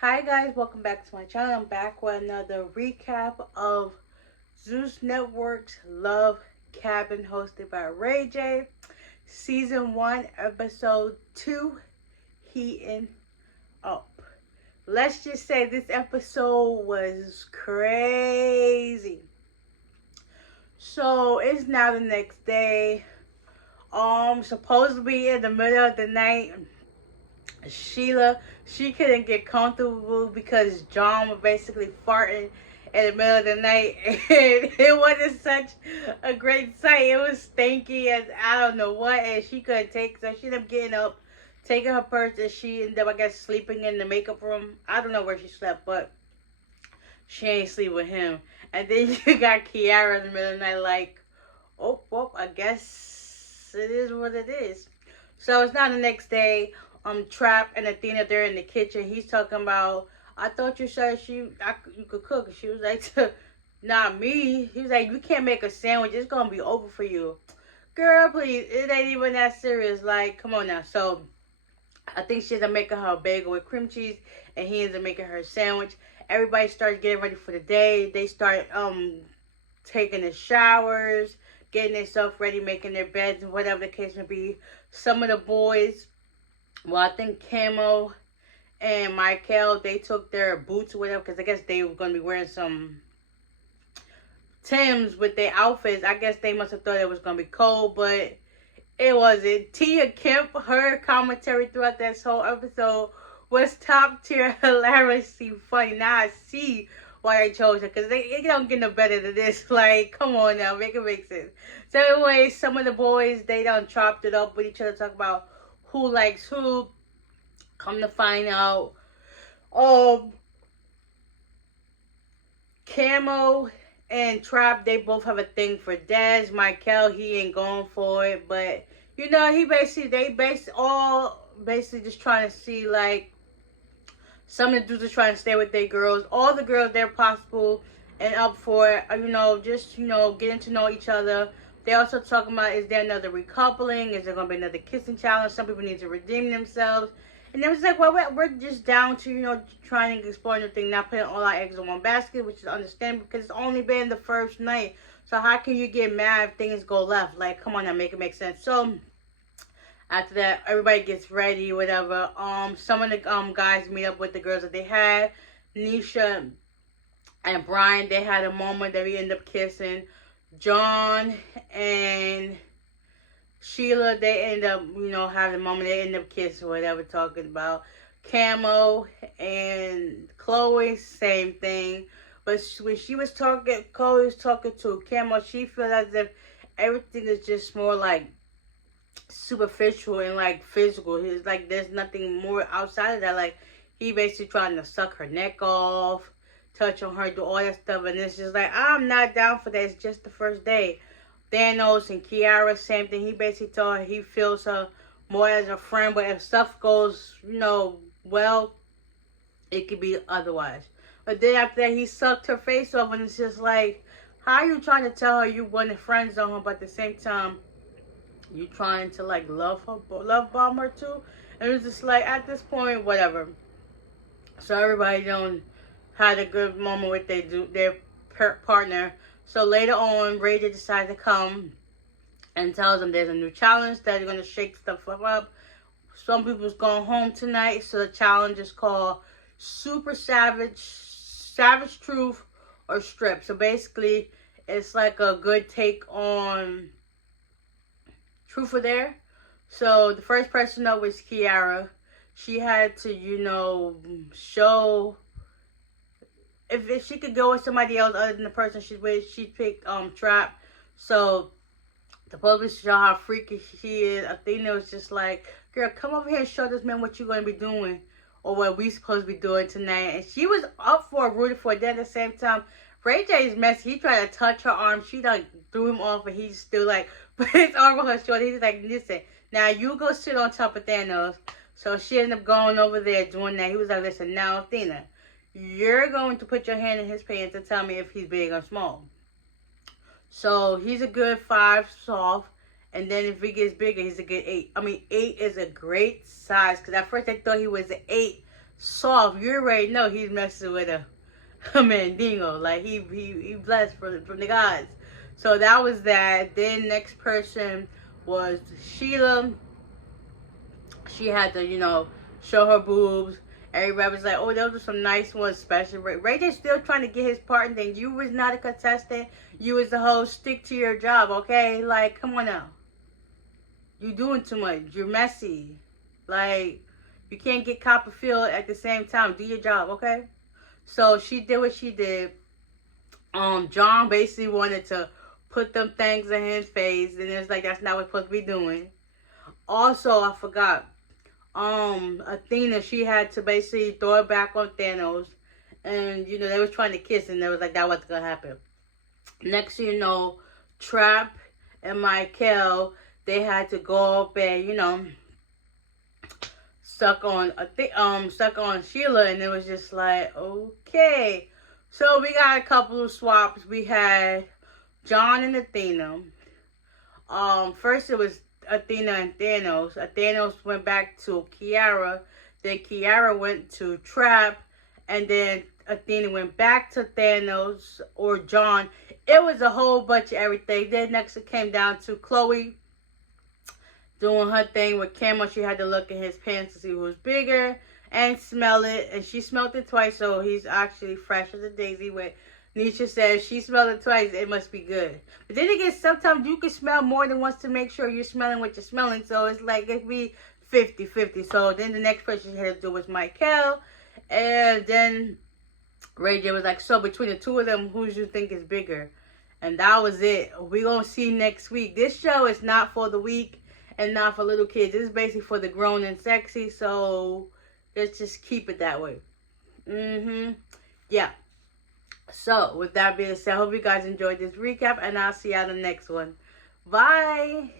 Hi guys, welcome back to my channel. I'm back with another recap of Zeus Network's Love Cabin hosted by Ray J. Season 1, Episode 2, Heating Up. Let's just say this episode was crazy. So it's now the next day. Supposed to be in the middle of the night. Sheila, she couldn't get comfortable because John was basically farting in the middle of the night, and it wasn't such a great sight. It was stinky and I don't know what, and she couldn't take, so she ended up getting up, taking her purse, and she ended up, I guess, sleeping in the makeup room. I don't know where she slept, but she ain't sleep with him. And then you got Kiara in the middle of the night, like, oh, I guess it is what it is. So it's not the next day. Trap and Athena, they're in the kitchen. He's talking about, I thought you said you could cook. She was like, not me. He was like, you can't make a sandwich. It's going to be over for you. Girl, please. It ain't even that serious. Like, come on now. So, I think she's making her a bagel with cream cheese. And he ends up making her a sandwich. Everybody starts getting ready for the day. They start taking the showers, getting themselves ready, making their beds, whatever the case may be. Some of the boys, well, I think Camo and Michael, they took their boots or whatever, because I guess they were going to be wearing some Timbs with their outfits. I guess they must have thought it was going to be cold, but it wasn't. Tia Kemp, her commentary throughout this whole episode was top tier, hilariously funny. Now I see why they chose her, because it don't get no better than this. Like, come on now, make it make sense. So anyway, some of the boys, they done chopped it up with each other, talk about who likes who. Come to find out, Camo and Trap, they both have a thing for Dez. Michael, he ain't going for it, but you know, they all basically just trying to see, like, some of the dudes are trying to stay with their girls. All the girls, they're possible and up for it, just getting to know each other. They also talking about, is there another recoupling? Is there going to be another kissing challenge? Some people need to redeem themselves. And then it's like, well, we're just down to, trying to explore new thing, not putting all our eggs in one basket, which is understandable because it's only been the first night. So how can you get mad if things go left? Like, come on now, make it make sense. So after that, everybody gets ready, whatever. Some of the guys meet up with the girls that they had. Nisha and Brian, they had a moment that we end up kissing. John and Sheila, they end up, having a moment. They end up kissing, whatever, talking about. Camo and Chloe, same thing. But when Chloe was talking to Camo, she feels as if everything is just more like superficial and like physical. He's like, there's nothing more outside of that. Like, he basically trying to suck her neck off, touch on her, do all that stuff, and it's just like, I'm not down for that. It's just the first day. Thanos and Kiara, same thing. He basically told her he feels her more as a friend, but if stuff goes, well, it could be otherwise. But then after that, he sucked her face off, and it's just like, how are you trying to tell her you want friends on her, but at the same time, you trying to like love bomb her too? And it's just like, at this point, whatever. So everybody had a good moment with their partner. So later on, Ray J decides to come and tells them there's a new challenge that they're going to shake stuff up. Some people's going home tonight, so the challenge is called Super Savage Truth or Strip. So basically, it's like a good take on Truth or Dare. So the first person up was Kiara. She had to, show if she could go with somebody else other than the person she's with. She picked Trap. So the public show how freaky she is. Athena was just like, girl, come over here and show this man what you're going to be doing, or what we supposed to be doing tonight. And she was up for it, rooted for it. Then at the same time, Ray J is messy. He tried to touch her arm. She like threw him off, and he's still like put his arm on her shoulder. He's like, listen, now you go sit on top of Thanos. So she ended up going over there doing that. He was like, listen, now Athena, you're going to put your hand in his pants and tell me if he's big or small. So he's a good 5 soft. And then if he gets bigger, he's a good 8. I mean, 8 is a great size. Because at first I thought he was an 8. soft, you already know he's messing with a mandingo. Like he blessed from the gods. So that was that. Then next person was Sheila. She had to, show her boobs. Everybody was like, oh, those are some nice ones, especially Ray. Ray just still trying to get his part, and then you was not a contestant. You was the host. Stick to your job, okay? Like, come on now. You doing too much. You're messy. Like, you can't get Copperfield at the same time. Do your job, okay? So she did what she did. John basically wanted to put them things in his face, and it's like that's not what we're supposed to be doing. Also, I forgot. Athena, she had to basically throw it back on Thanos, and they was trying to kiss, and they was like that wasn't gonna happen. Next thing you know, Trap and Michael, they had to go up and stuck on Sheila, and it was just like, okay. So we got a couple of swaps. We had John and Athena. First it was Athena and Thanos. Thanos went back to Kiara. Then Kiara went to Trap. And then Athena went back to Thanos or John. It was a whole bunch of everything. Then next it came down to Chloe doing her thing with Camo. She had to look in his pants to see who was bigger and smell it. And she smelled it twice, so he's actually fresh as a daisy. With Nisha says she smelled it twice, it must be good. But then again, sometimes you can smell more than once to make sure you're smelling what you're smelling. So it's like it could be 50-50. So then the next person she had to do was Michael. And then Ray J was like, so between the two of them, who do you think is bigger? And that was it. We're going to see next week. This show is not for the weak and not for little kids. This is basically for the grown and sexy. So let's just keep it that way. Yeah. So with that being said, I hope you guys enjoyed this recap. And I'll see you on the next one. Bye.